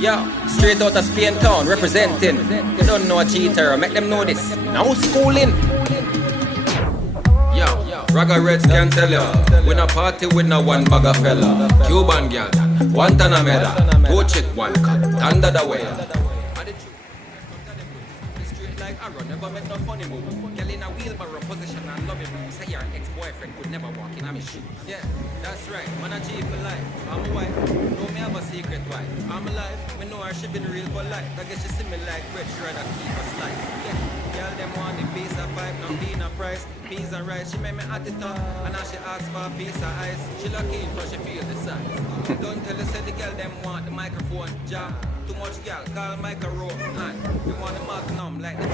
Yo, straight out of Spain town, representing. You don't know a G-Terra, make them know this. Now schooling. Yo, Raga Reds can tell ya. We not party with no one bag of fella. Cuban girl, one Tanamera. Go check one cut, under the way. Never make no funny move. Girl in a wheelbarrow position and love it. Say your ex-boyfriend could never walk in a me shoe. Yeah, that's right. Man a G for life. I'm a wife. Know me have a secret wife. I'm alive. Me know her she been real for life. I guess she see me like bread. She rather keep us life. Yeah, girl them want the piece of pipe, not being a price. Peas and rice. She make me at it up. And now she asks for a piece of ice. She lucky but she feel the size. Don't tell her say the girl them want the microphone job. Too much girl, call Mike a rope. You want the magnum like the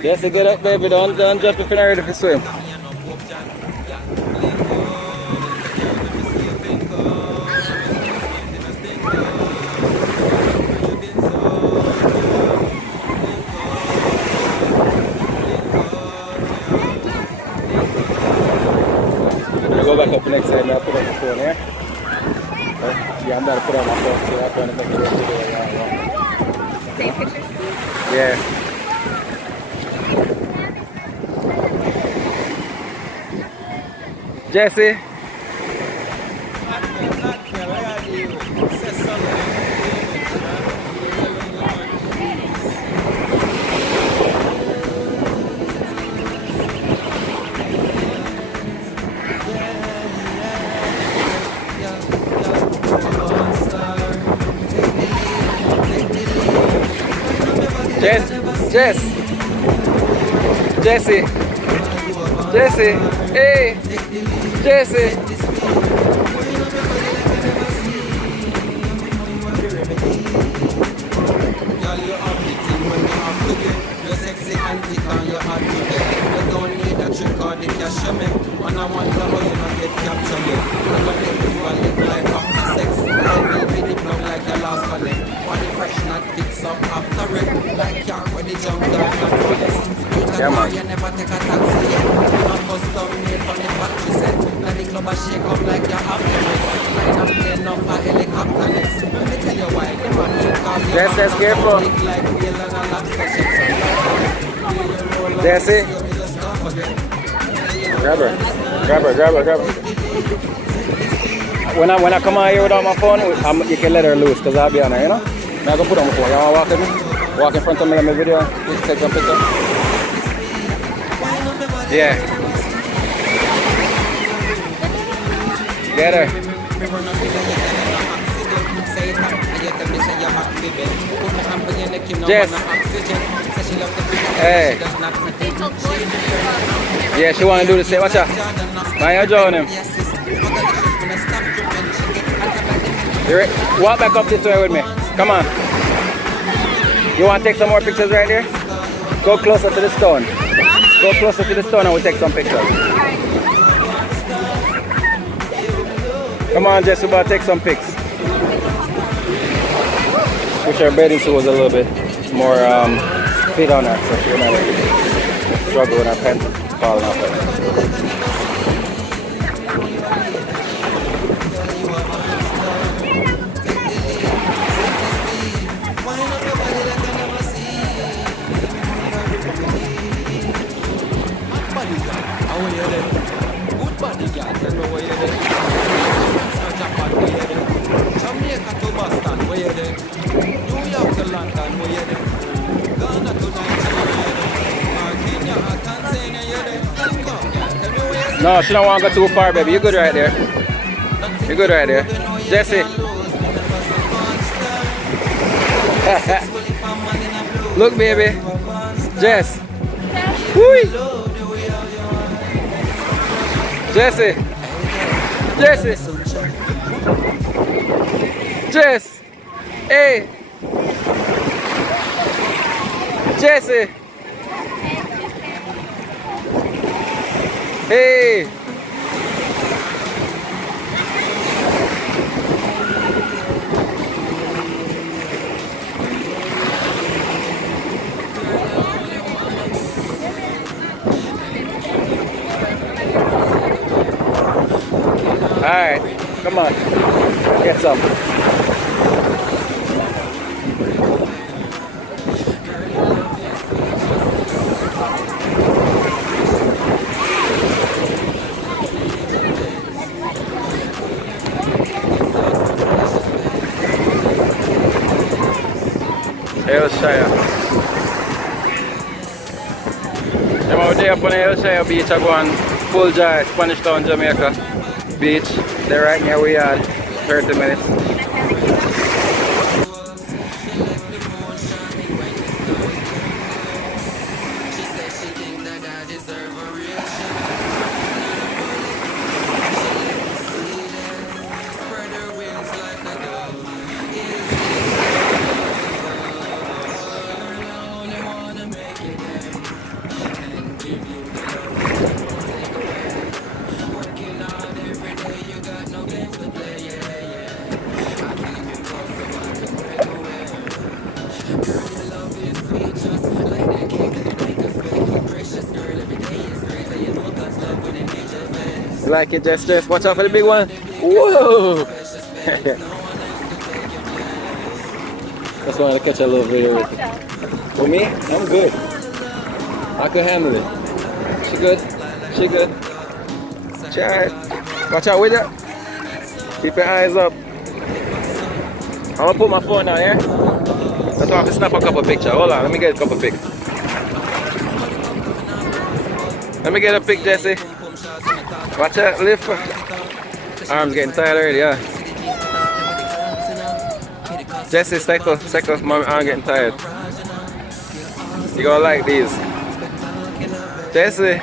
Yes, get up, baby. Don't jump if you're not ready to swim. Go back up the next side. Now put on the phone here. Yeah, I'm about to put on my phone, so I'm going to make the rest of the Take pictures? Yeah. Jesse. Jesse. Jesse. Hey. Jesse. Yeah, man. You never take a taxi yet. I'm custom made from the factory set. Now the club a shake up like you're after it. Line up plane up a helicopter nets. Let me tell you why. The man ain't cause you Yes, that's careful. like whale and a lobster shake. That's it. Grab her. Grab her, grab her, grab her. When I come out here without my phone, you can let her loose because I'll be on her, you know? Now go put on my phone. You want to walk with me? Walk in front of me, let me video. Just take some picture. Yeah. Get her. Jess. Hey. Yeah, she want to do the same. Watch out. Now you're drawing him. Walk back up this way with me. Come on. You want to take some more pictures right there? Go closer to the stone. Go closer to the stone and we'll take some pictures. Come on, Jess, we're about to take some pics. Wish our bathing suit was a little bit more fit on her, so she would not struggle with her pants falling off. Jamaica to Boston, where you there? New York to London, where you there? Ghana to Nigeria, Kenya or Tanzania, you there? Come, tell me where you No, she don't want to go too far, baby. You're good right there. You're good right there. Jesse. Look, baby. Jess. Woo! Jesse. Jesse. Jess. Hey. Jesse. Hey. Alright, come on, get some. Hellshire. I'm out there up on the Hellshire beach. I go on full joy, Spanish Town, Jamaica beach. They're right near we are, 30 minutes. Like it, just watch out for the big one. Whoa! Just wanted to catch a little video with it. For me, I'm good. I can handle it. She good. She good. Alright. Watch out with it. Keep your eyes up. I'm gonna put my phone down here. That's why I have to snap a couple pictures. Hold on, let me get a couple pics. Let me get a pic, Jesse. Watch that lift. Arms getting tired already, yeah. Jesse, cycle, my arm getting tired. You gonna like these. Jesse,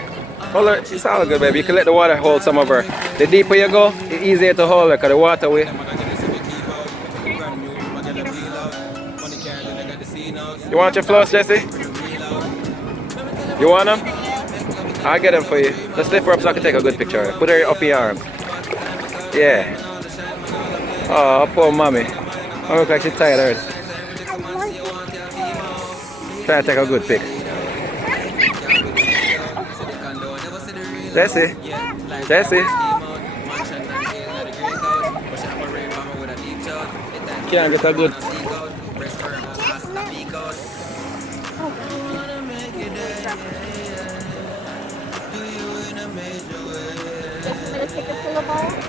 hold her, it's all good, baby. You can let the water hold some of her. The deeper you go, the easier to hold her, because the water way. You want your floss, Jesse? You want them? I'll get them for you. Just lift her up so I can take a good picture. Put her up in your arm. Yeah. Oh, poor mommy. I look like she's tired already. Try to take a good pic. Jesse. Jesse. Can't get a good. Take a full of all.